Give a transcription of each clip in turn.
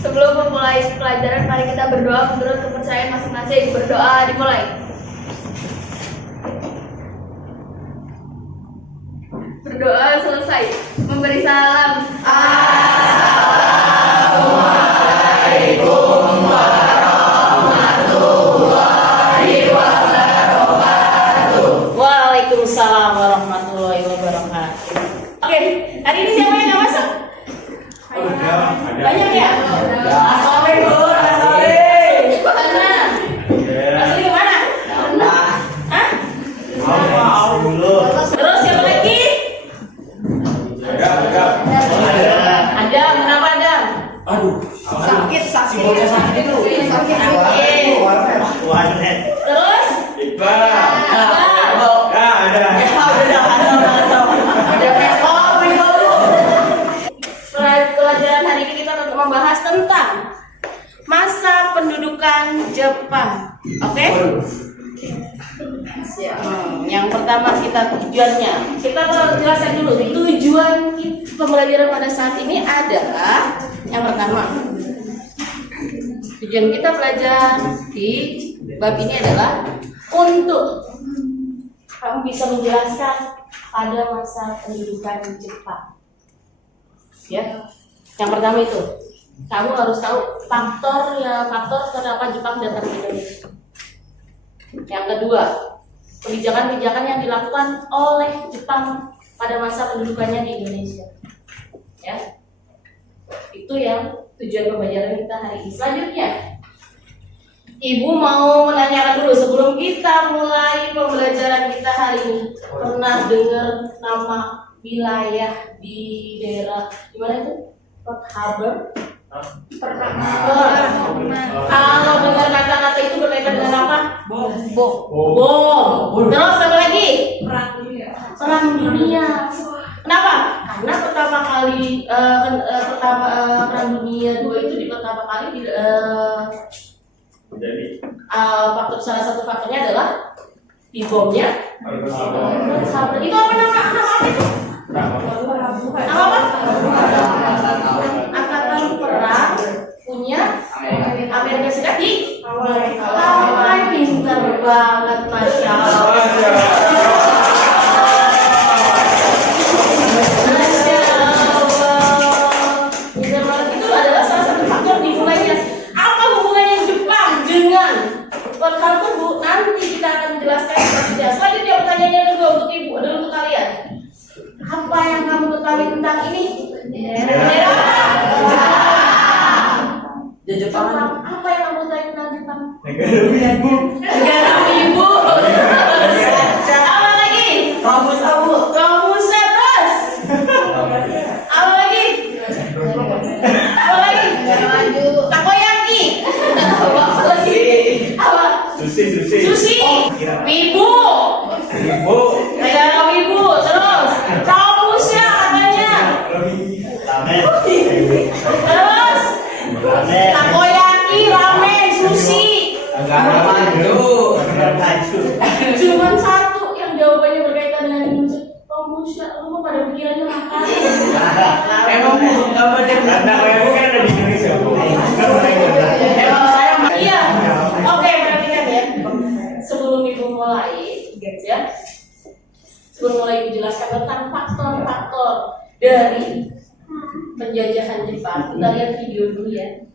Sebelum memulai pelajaran, mari kita berdoa menurut kepercayaan masing-masing. Berdoa dimulai. Berdoa selesai. Memberi salam. Assalamualaikum warahmatullahi wabarakatuh. Waalaikumsalam warahmatullahi wabarakatuh. Oke, hari ini siapa yang nggak masuk? Banyak ya? Assalamualaikum. Mana? Masuk ke mana? Hah? Terus siapa lagi? Ada. Kenapa ada? Sakit dulu. Terus? Pelajaran hari ini kita akan membahas tentang masa pendudukan Jepang. Oke? Yang pertama kita tujuannya. Kita jelaskan dulu. Tujuan pembelajaran pada saat ini adalah yang pertama. Tujuan kita belajar di bab ini adalah untuk kamu bisa menjelaskan pada masa pendudukan Jepang. Ya, yang pertama itu kamu harus tahu faktor kenapa Jepang datang ke Indonesia. Yang kedua, kebijakan-kebijakan yang dilakukan oleh Jepang pada masa pendudukannya di Indonesia. Ya, itu yang tujuan pembelajaran kita hari ini. Selanjutnya, Ibu mau menanyakan dulu sebelum kita mulai pembelajaran kita hari ini. Pernah dengar nama wilayah di daerah di mana itu? Pearl Harbor? Pernah. Kalau dengar kata-kata itu berkaitan dengan apa? Bom. Terus apa lagi? Perang dunia. Kenapa? Karena pertama kali Perang Dunia II itu pertama kali salah satu faktornya adalah di bomnya. Itu apa nama itu? Nama apa? Angkatan perang punya Amerika Serikat di Hawaii. Pintar banget, Masya Allah. Itu adalah salah satu faktor dimulainya. Apa hubungannya Jepang dengan Pearl Harbor, Bu? Nanti kita akan menjelaskan selanjutnya. Selanjutnya pertanyaannya kedua untuk Ibu, adalah untuk kalian. Apa yang kamu ketahui tentang ini? Jepang. Apa yang kamu ketahui tentang Jepang? Negara ibu. Apa lagi? Romusnya terus. Apa lagi? Takoyaki. Apa? Sushi. Wibu. Negara wibu. Terus romusnya katanya. Terus takoyaki, ramen, sushi. Cuman satu yang jawabannya berkaitan dengan Indonesia. Romusnya, lu pada pikirannya makan. Emang nggak ada di Indonesia. Iya. Oke, perhatikan ya. Sebelum Ibu mulai, ya. Sebelum mulai menjelaskan tentang faktor-faktor dari penjajahan Jepang, kita lihat video dulu ya.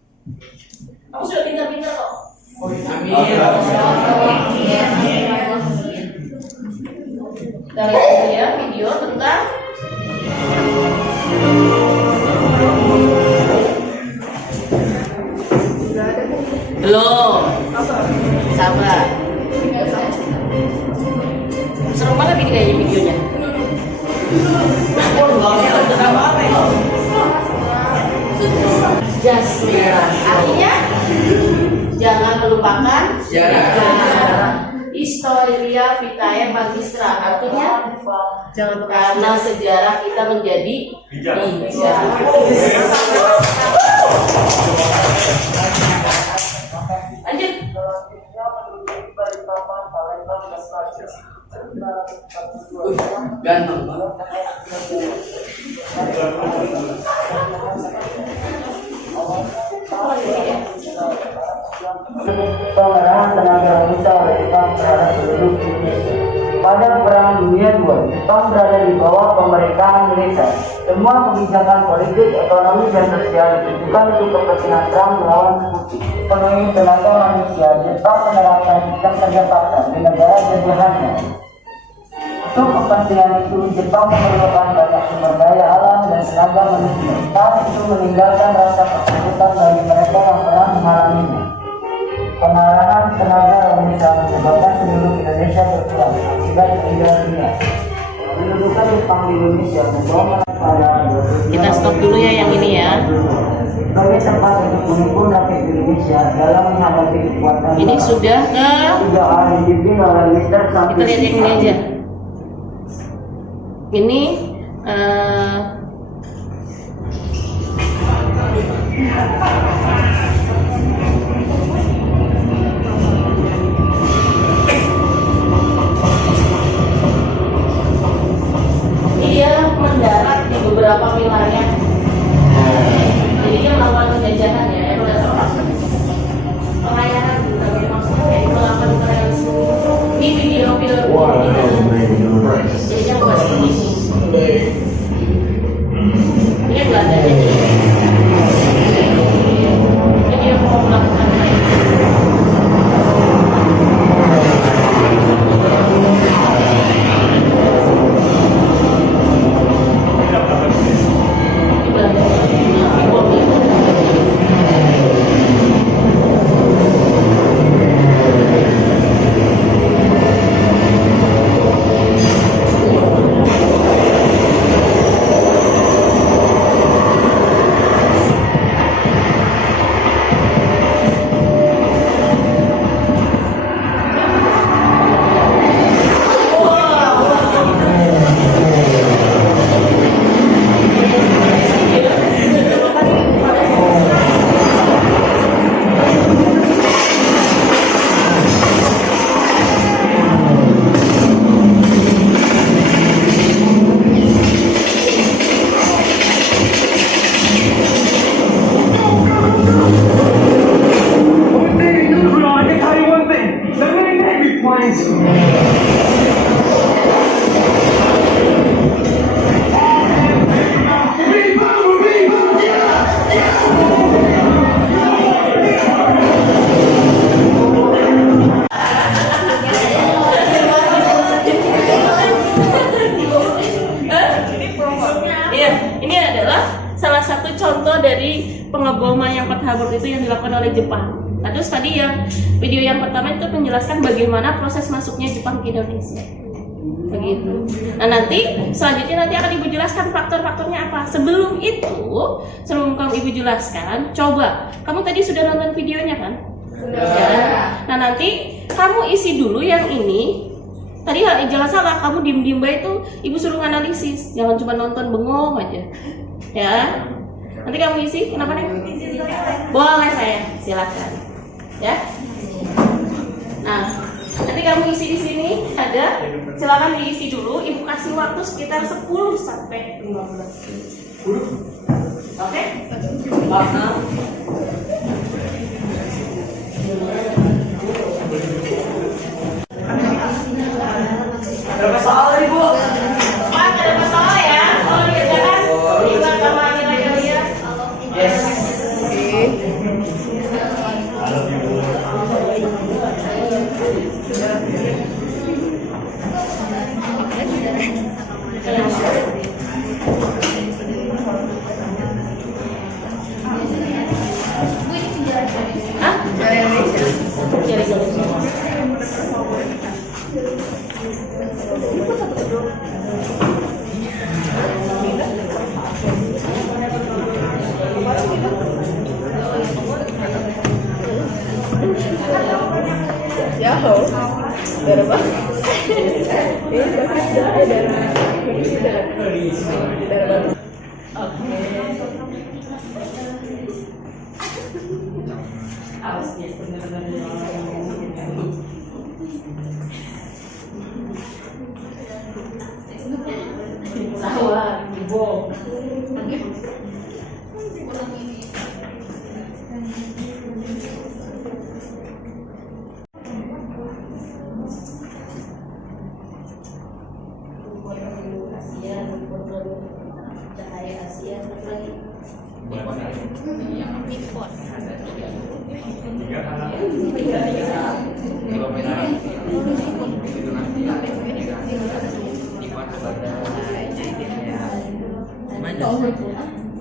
Kamu sudah pintar-pintar kok. Amin. Kita lihat dulu ya video tentang belum. Sabar. Serem banget ini kayaknya videonya. Jas merah. Artinya jangan melupakan sejarah. Historia Vitae Magistra. Artinya jangan karena sejarah kita menjadi bijak. Lanjut. Ganteng banget. kedua, Jepang berada di bawah pemerintahan militer. Semua kebijakan politik, ekonomi, dan sosial ditujukan untuk kepentingan perang melawan sekutu. Penuhi tenaga manusia, Jepang menerapkan sistem kerja paksa di negara jajahannya. Untuk kepentingan itu, Jepang memerlukan banyak sumber daya alam dan tenaga manusia. Saat itu meninggalkan rasa ketakutan bagi mereka yang pernah mengalaminya. Pengarahan tenaga yang bisa menyebabkan penduduk Indonesia berkurang akibat meninggal dunia. Pendudukan Jepang di Indonesia membawa pada Kita stop dulu ya yang ini ya. sebagai tempat untuk menghimpun rakyat Indonesia dalam menghadapi kekuatan. Ini sudah ke, Tidak dipimpin oleh Mr. kita lihat yang ini aja. Ini dia mendarat di beberapa wilayah. Jadi dia melakukan penjajahan ya, pelayanan juga maksudnya melakukan imperialisme. Ini video film jadi yang buat seperti ini. Ini Belandanya nih. Jadi dia mau melakukan contoh dari pengeboman yang Pearl Harbor itu yang dilakukan oleh Jepang. Nah, terus tadi yang video yang pertama itu menjelaskan bagaimana proses masuknya Jepang ke Indonesia. Begitu. Nah, nanti selanjutnya akan Ibu jelaskan faktor-faktornya apa. Sebelum kamu Ibu jelaskan, coba kamu tadi sudah nonton videonya kan? Sudah. Ya. Nah, nanti kamu isi dulu yang ini. Tadi jangan salah, kamu diem-diem baik itu Ibu suruh analisis, jangan cuma nonton bengong aja. Ya. Nanti kamu isi, kenapa nih? Boleh saya, silakan. Ya. Nah, nanti kamu isi di sini ada, silakan diisi dulu. Ibu kasih waktu sekitar 10 sampai 15 menit. Oke? Ada masalah Ibu? Pak, ada masalah ya? Oh, dikerjakan. Ibu sama nilai ya. Yes. Hah? Dari Indonesia. Yahoo, berapa? Ini pasti ada ya, satu lagi.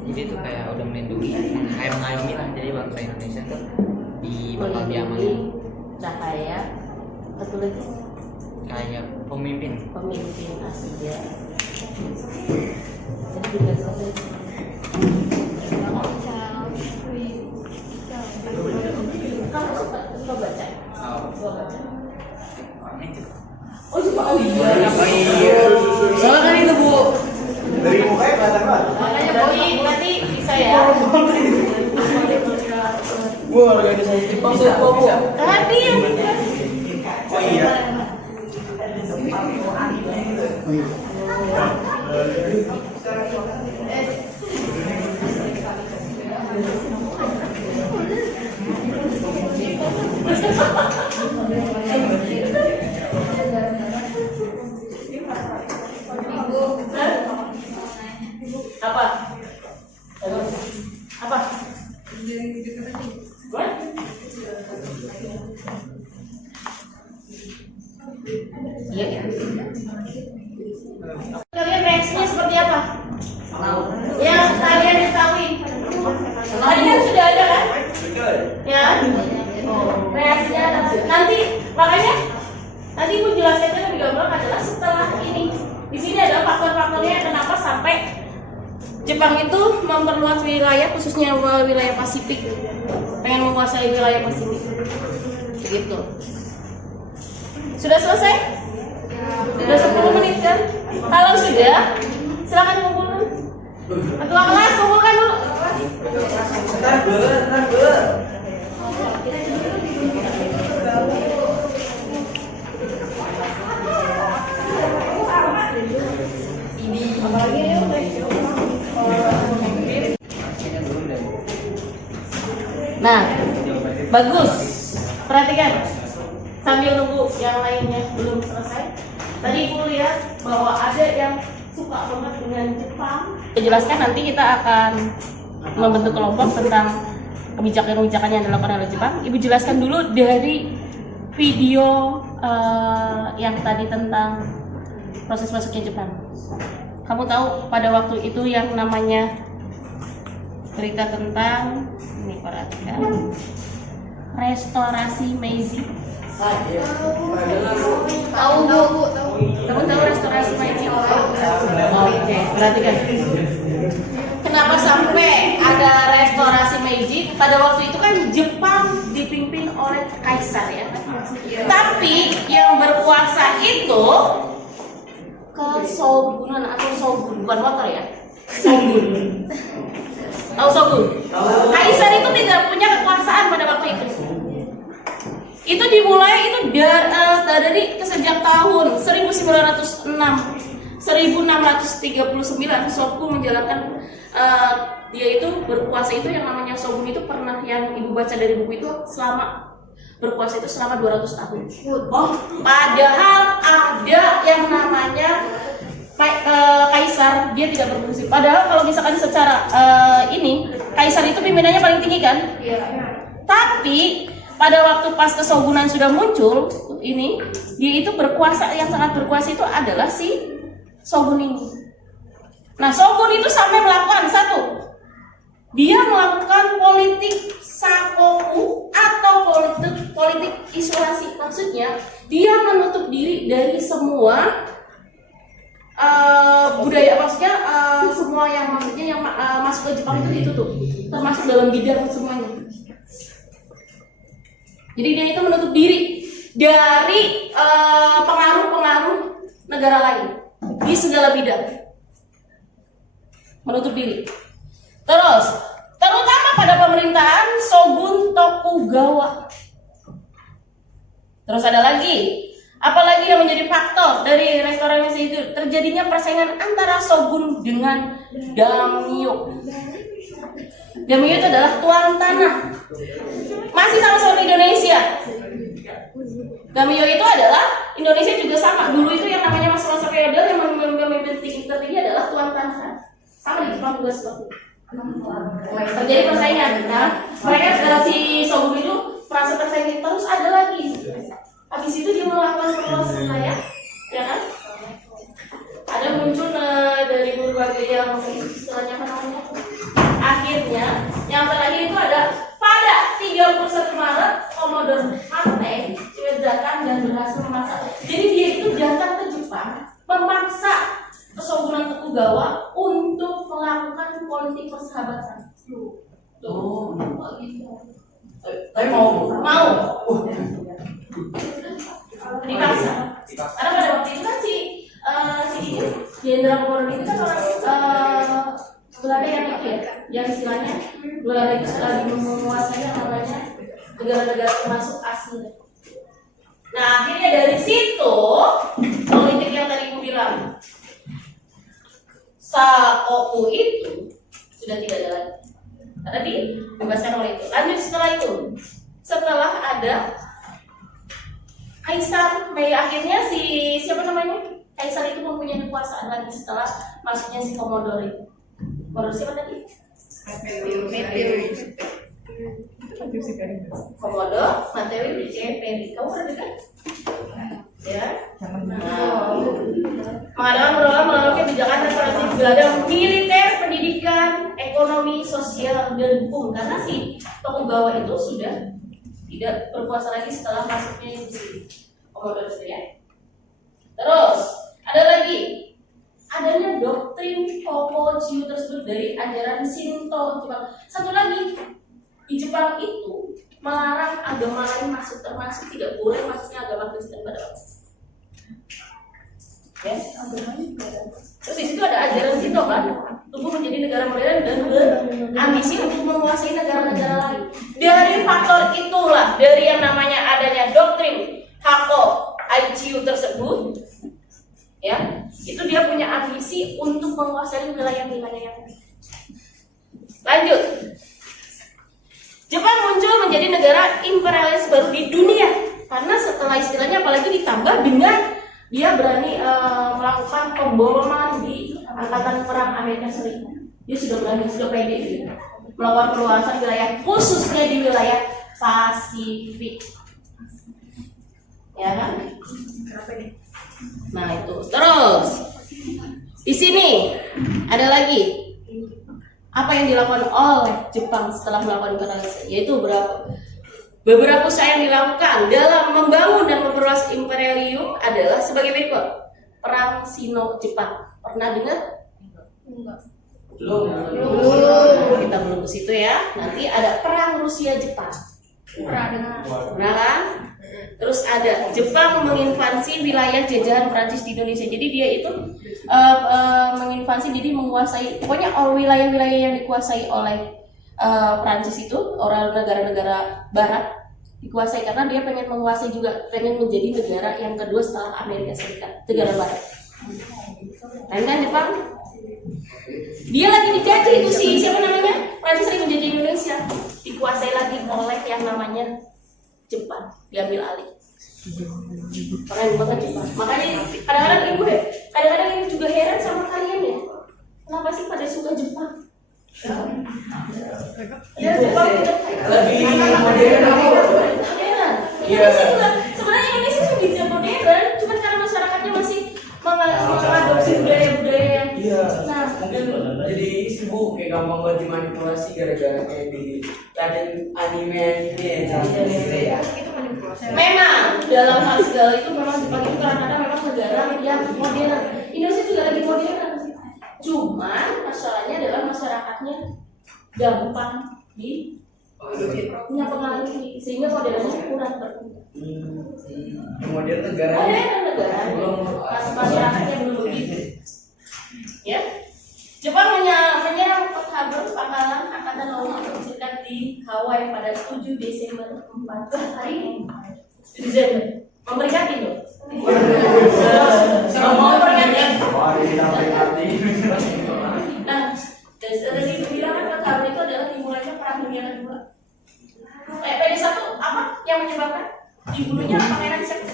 Jadi itu kayak udah melindungi, kayak mengayomi lah. Jadi bangsa Indonesia tuh bakal diamani. Cahaya, satu lagi Kayak pemimpin. Asia. Jadi juga selesai. Kamu suka baca? Suka baca? Oh iya. Soalnya kan itu Bu. Dari mukanya kelihatan banget. Makanya Boy nanti bisa ya. Gua organisasi Jepang tuh Bu. Tadi yang Oh iya. apa? Apa? What? Iya ya. Kalian reaksinya seperti apa? Yang kalian ketahui. Tadi kan sudah ada kan? Ya. Reaksinya nanti makanya nanti Ibu jelaskannya lebih gamblang adalah setelah ini. Di sini ada faktor-faktornya kenapa sampai Jepang itu memperluas wilayah, khususnya wilayah Pasifik, pengen menguasai wilayah Pasifik. Begitu. Sudah selesai? Sudah 10 menit kan? Kalau sudah, silakan kumpulkan. Ketua kelas kumpulkan dulu. Ntar be. Nah, bagus. Perhatikan. Sambil nunggu yang lainnya belum selesai. Tadi Ibu lihat bahwa ada yang suka banget dengan Jepang. Saya jelaskan nanti kita akan membentuk kelompok tentang kebijakan-kebijakan yang dilakukan oleh Jepang. Ibu jelaskan dulu dari video yang tadi tentang proses masuknya Jepang. Kamu tahu pada waktu itu yang namanya berita tentang ini, perhatikan, restorasi Meiji. Tahu Bu. Kamu tahu restorasi Meiji? Oke, perhatikan. Kenapa sampai ada restorasi Meiji? Pada waktu itu kan Jepang dipimpin oleh kaisar ya. Tapi yang berkuasa itu kesogunan atau shogun, bukan motor ya. Shogun. Tahu shogun? Kaisar itu tidak punya kekuasaan pada waktu itu. Itu dimulai itu dari sejak tahun 1906 1639 Shogun menjalankan dia itu berkuasa itu yang namanya shogun itu pernah yang Ibu baca dari buku itu selama berkuasa itu selama 200 tahun. Padahal ada yang namanya kaisar, dia tidak berfungsi. Padahal kalau misalkan secara ini kaisar itu pimpinannya paling tinggi kan? Tapi pada waktu pas kesogunan sudah muncul ini, dia itu berkuasa, yang sangat berkuasa itu adalah si shogun ini. Nah, shogun itu sampai melakukan satu, dia melakukan politik sakoku atau politik isolasi. Maksudnya dia menutup diri dari semua budaya, maksudnya semua yang maksudnya yang masuk ke Jepang itu ditutup, termasuk dalam bidang semuanya. Jadi dia itu menutup diri dari pengaruh-pengaruh negara lain di segala bidang, menutup diri. Terus, terutama pada pemerintahan Shogun Tokugawa. Terus ada lagi, apalagi yang menjadi faktor dari restorasi itu terjadinya persaingan antara Shogun dengan daimyo. Daimyo itu adalah tuan tanah. Masih sama-sama Indonesia. Daimyo itu adalah Indonesia juga sama. Dulu itu yang namanya masa-masa feodal yang memimpin tertinggi adalah tuan tanah. Sama di Jepang juga seperti itu. Terjadi persaingan. Nah, mereka si Shogun itu merasa tersaingi, terus ada lagi. Habis itu dia melakukan perluasan wilayah, ya kan? Ada muncul dari berbagai yang istilahnya apa namanya? Akhirnya yang terakhir itu ada pada 31 Maret Commodore Mate datang dan berhasil memasak. Jadi dia itu datang ke Jepang memaksa Kesogunan Tokugawa untuk melakukan politik persahabatan. Oh. Gitu. Tapi mau. Dipaksa. Karena pada waktu itu kan si Jenderal Commodore itu kan orang Belanda yang itu ya, yang istilahnya Belanda itu lagi menguasai yang namanya negara-negara termasuk Asia. Nah akhirnya dari situ politik yang tadi aku bilang Sakoku itu sudah tidak ada lagi karena dibebaskan oleh itu. Lanjut setelah ada Kaisar Mei, akhirnya siapa namanya Kaisar itu mempunyai kekuasaan lagi setelah masuknya si Commodore itu. Commodore siapa tadi? Commodore Mateo Perry. Kamu pernah dengar? Ya. Mengadakan program melalui kebijakan reformasi Belanda, militer, pendidikan, ekonomi, sosial, dan hukum. Karena si Tokugawa itu sudah tidak berkuasa lagi setelah masuknya si Commodore ya. Terus ada lagi adanya doktrin Kokkochiu tersebut dari ajaran Shinto Jepang. Satu lagi di Jepang itu melarang agama lain masuk, termasuk tidak boleh masuknya agama Kristen pada waktu itu. Yes, terus di situ ada ajaran Shinto kan, tumbuh menjadi negara modern dan berambisi untuk menguasai negara-negara lain. Dari faktor itulah, dari yang namanya adanya doktrin Hakko Aichiu tersebut, ya, itu dia punya ambisi untuk menguasai wilayah-wilayah yang lain. Lanjut, Jepang muncul menjadi negara imperialis baru di dunia karena setelah istilahnya apalagi ditambah dengan dia berani melakukan pemboman di angkatan perang Amerika Serikat. Dia sudah berani, sudah pede gitu, melakukan perluasan wilayah khususnya di wilayah Pasifik. Ya kan? Nah itu. Terus di sini ada lagi apa yang dilakukan oleh Jepang setelah melakukan imperialisme, yaitu beberapa usaha yang dilakukan dalam membangun dan memperluas imperium adalah sebagai berikut. Perang Sino-Jepang. Pernah dengar? Belum. Kita belum ke situ ya. Nanti ada perang Rusia-Jepang. Pernah kan? Terus ada Jepang menginvasi wilayah jajahan Prancis di Indonesia. Jadi dia itu menginvasi, jadi menguasai pokoknya wilayah-wilayah yang dikuasai oleh Prancis itu, orang negara-negara Barat dikuasai karena dia pengen menguasai juga, pengen menjadi negara yang kedua setelah Amerika Serikat, negara Barat. Kan Jepang? Dia lagi dijajah itu siapa namanya? Prancis lagi menjadi Indonesia, dikuasai lagi oleh yang namanya Jepang, diambil alih. Keren banget Jepang. Makanya kadang-kadang ibu juga heran sama kalian ya. Kenapa sih pada suka Jepang? Ya Jepang Lebih modern. Indonesia juga sebenarnya Indonesia juga bisa modern, cuma karena masyarakatnya masih mengadopsi budaya-budaya. Iya. Nah, Jadi sibuk kayak gampang buat dimanipulasi gara-gara kayak di anime ya. memang dalam hal segala itu memang Jepang itu kadang-kadang memang negara yang modern. Indonesia juga lagi modern. Cuman masalahnya adalah masyarakatnya gampang punya pengaruh sehingga modernnya kurang berkembang. Modern negara. Masyarakatnya belum begitu. Ya, Jepang menyerang Pearl Harbor, pangkalan angkatan laut Amerika Serikat di Hawaii pada 7 Desember 4 hari ini. 7 Desember. Memperingati loh. Mau memperingati. Nah, dari dibilang kan Pearl Harbor itu adalah dimulainya Perang Dunia Kedua. PD1 apa yang menyebabkan dibunuhnya pangeran siapa?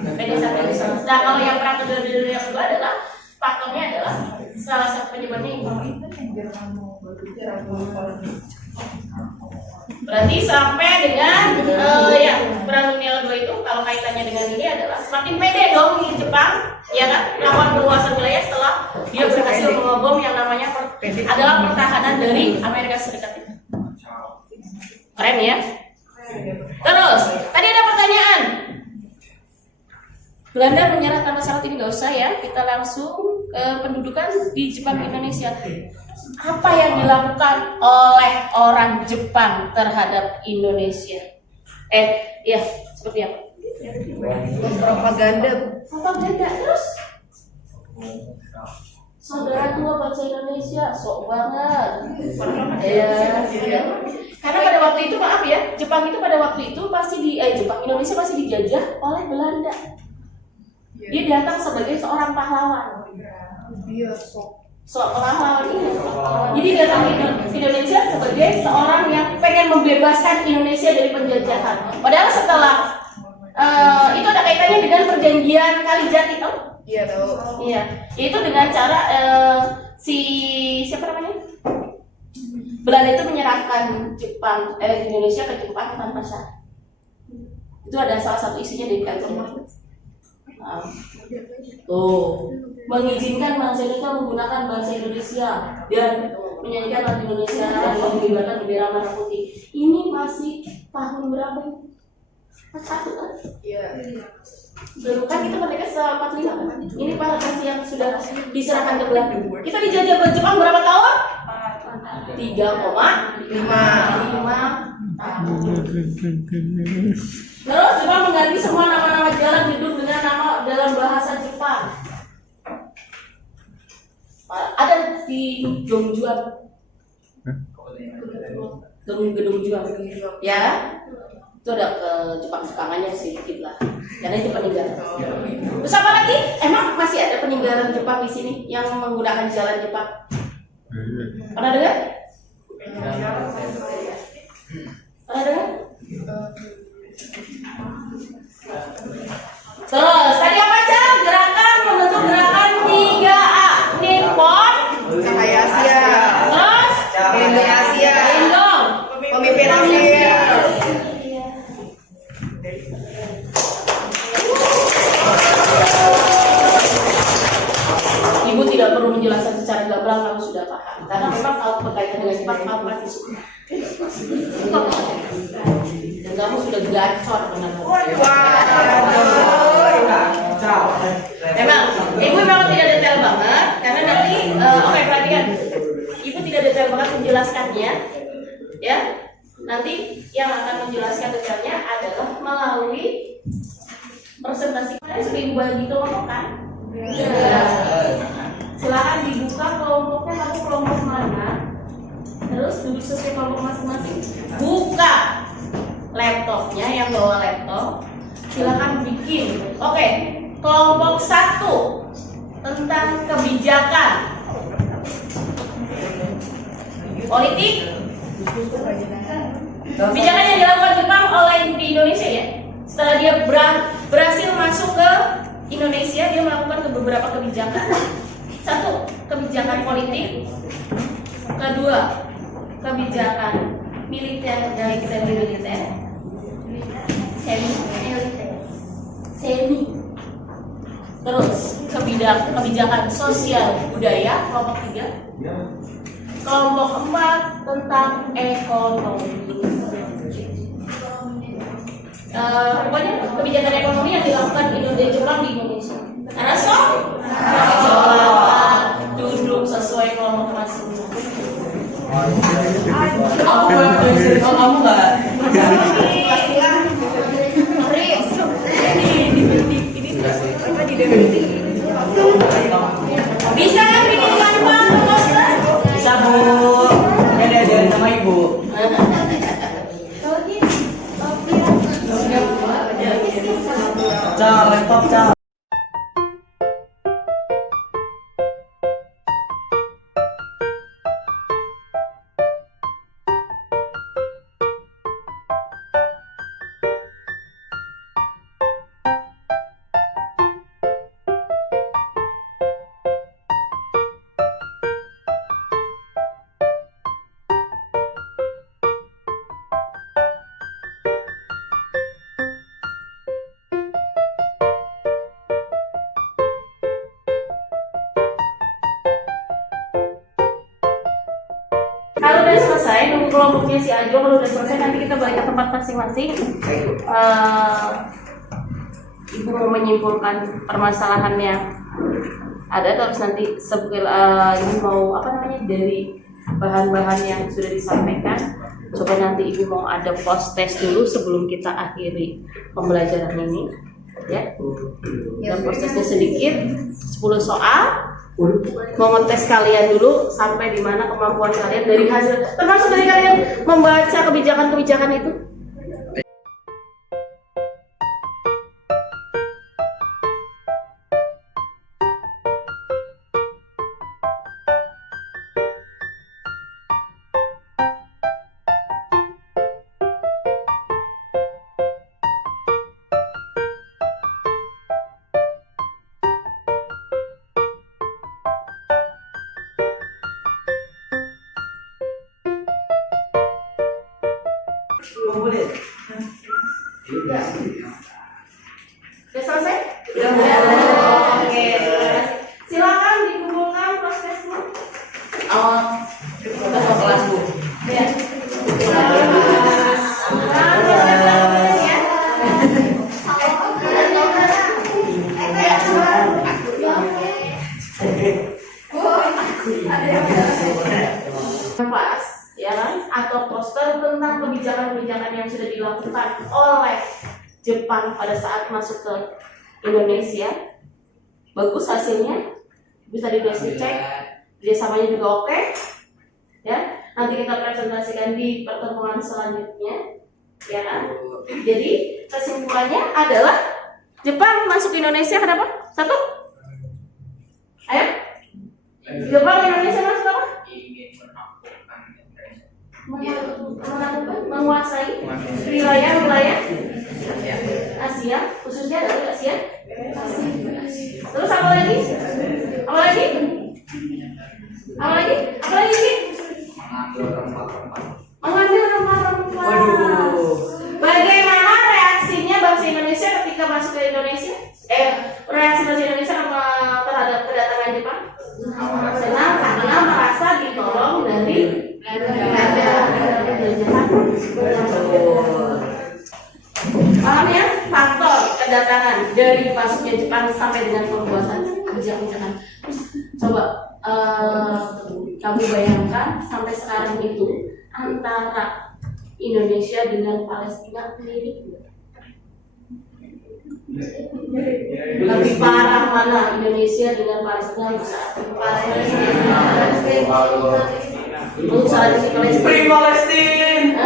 Beda sampai Renaissance. Nah, kalau yang perang dunia yang kedua adalah faktornya adalah salah satu penyebabnya ini. Berarti sampai dengan ya perang dunia kedua itu kalau kaitannya dengan ini adalah semakin pede dong di Jepang, ya kan, melakukan perluasan wilayah setelah dia berhasil mengebom yang namanya adalah pertahanan dari Amerika Serikat itu. Keren ya. Terus tadi ada pertanyaan. Belanda menyerah tanpa syarat, ini nggak usah ya, kita langsung ke pendudukan di Jepang Indonesia. Apa yang dilakukan oleh orang Jepang terhadap Indonesia? Ya, seperti apa? Propaganda. Propaganda terus. Saudara tua bangsa Indonesia, sok banget. Ya. Karena pada waktu itu maaf ya, Jepang itu pada waktu itu Indonesia masih dijajah oleh Belanda. Dia datang sebagai seorang pahlawan. Iya, Pahlawan ini. Jadi datang ke Indonesia sebagai seorang yang pengen membebaskan Indonesia dari penjajahan. Padahal setelah itu ada kaitannya dengan perjanjian Kalijati, tau? Iya tahu. Iya, itu dengan cara siapa namanya? Belanda itu menyerahkan Indonesia ke Jepang tanpa syarat. Itu ada salah satu isinya di kantor. Mengizinkan bangsa Indonesia menggunakan bahasa Indonesia dan menyanyikan lagu Indonesia dan mengibarkan bendera merah putih. Ini masih tahun berapa ini? 41 kan? Iya. Baru kan kita merdeka setelah 45 kan? Ini kasih yang sudah diserahkan ke Belanda. Kita dijajah oleh Jepang berapa tahun? 3,5 tahun. Terus Jepang mengganti semua nama-nama jalan gedung dengan nama dalam bahasa Jepang. Ada di Gyeongjuan. Gedung Juang. Ya. Itu ada ke Jepang sekangannya sedikit lah. Karena itu peninggalan. Terus apa lagi? Emang masih ada peninggalan Jepang di sini yang menggunakan jalan Jepang? Pernah dengar? Pernah dengar? Terus tadi apa aja? Gerakan membentuk gerakan 3A. Nippon, Cahaya Asia. terus Pelindung Asia. Lindong, Pemimpin Asia. Ibu tidak perlu menjelaskan secara gamblang, kamu sudah paham. Karena memang kalau berkaitan dengan Jepang, kamu pasti suka. Dan kamu sudah gacor dengan memang, ibu memang tidak detail banget. Karena nanti, oke, perhatikan. Ibu tidak detail banget menjelaskannya. Ya, nanti yang akan menjelaskan detailnya adalah melalui presentasi. Sudah ibu bagi kelompok kan? Silakan dibuka kelompoknya, kamu kelompok mana? Terus duduk sesuai kelompok masing-masing. Buka laptopnya, yang bawa laptop. Silakan bikin. Oke, kelompok 1 tentang kebijakan politik. Kebijakan yang dilakukan Jepang oleh di Indonesia ya. Setelah dia berhasil masuk ke Indonesia, dia melakukan beberapa kebijakan. 1, kebijakan politik. 2, kebijakan militer dan semi militer. Semi. Terus kebijakan sosial budaya, kelompok 3. Kelompok 4 tentang ekonomi. Pokoknya kebijakan ekonomi yang dilakukan Jepang di Indonesia. Karena duduk sesuai kelompok masing-masing. Kamu nggak? Bisa kan bikin gambar poster? Bisa bu. Ya diajarin sama ibu. Laptop cah. udah selesai, nunggu kelompoknya si Ajo. Kalau udah selesai nanti kita balik ke tempat masing-masing. Ibu mau menyimpulkan permasalahan yang ada, terus nanti ibu mau apa namanya dari bahan-bahan yang sudah disampaikan. Coba nanti ibu mau ada post test dulu sebelum kita akhiri pembelajaran ini, ya. Dan post testnya sedikit, 10 soal. Mau ngetes kalian dulu sampai di mana kemampuan kalian dari hasil, termasuk dari kalian membaca kebijakan-kebijakan itu. Sudah selesai? Sudah. Oke. Silakan dikumpulkan prosesnya. Kita mau kelas, Bu. Ya. Kelas, ya kan? Atau poster tentang kebijakan-kebijakan yang sudah dilakukan oleh Jepang pada saat masuk ke Indonesia. Bagus hasilnya, bisa dicek, kerjasamanya juga oke, ya. Nanti kita presentasikan di pertemuan selanjutnya, ya kan? Jadi kesimpulannya adalah Jepang masuk Indonesia kenapa? 1. Ayo. Jepang Indonesia masuk apa? Menguasai wilayah Asia, khususnya dari Asia. Terus apa lagi? Apa lagi? Apa lagi? Apa lagi sih? Mengambil rempah-rempah. Bagaimana reaksinya bangsa Indonesia ketika masuk ke Indonesia? Reaksi bangsa Indonesia terhadap kedatangan Jepang? Senang karena merasa ditolong dari paham ya? Faktor kedatangan dari masuknya Jepang sampai dengan pembuatan kebijakan. Coba kamu bayangkan sampai sekarang itu antara Indonesia dengan Palestina mirip. Lebih parah mana Indonesia dengan Palestina? Palestina. Free Palestine.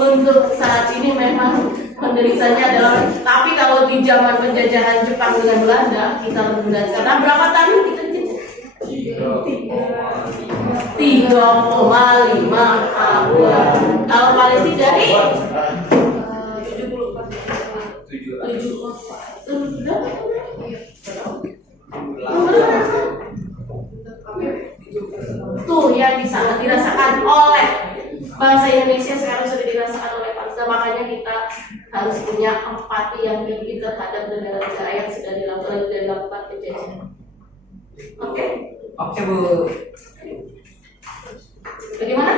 Untuk saat ini memang penderitanya adalah, tapi kalau di zaman penjajahan Jepang dengan Belanda kita lebih berat karena berapa tahun kita jajah? 3,5 tahun. Kalau Palestina dari 7 tuh yang bisa dirasakan oleh bangsa Indonesia sekarang sudah dirasakan oleh bangsa, makanya kita harus punya empati yang tinggi terhadap negara-negara yang sudah dilakukan penjajahan. Oke? Oke, Bu. Bagaimana?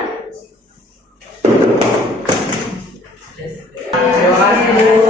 Terima kasih, Bu.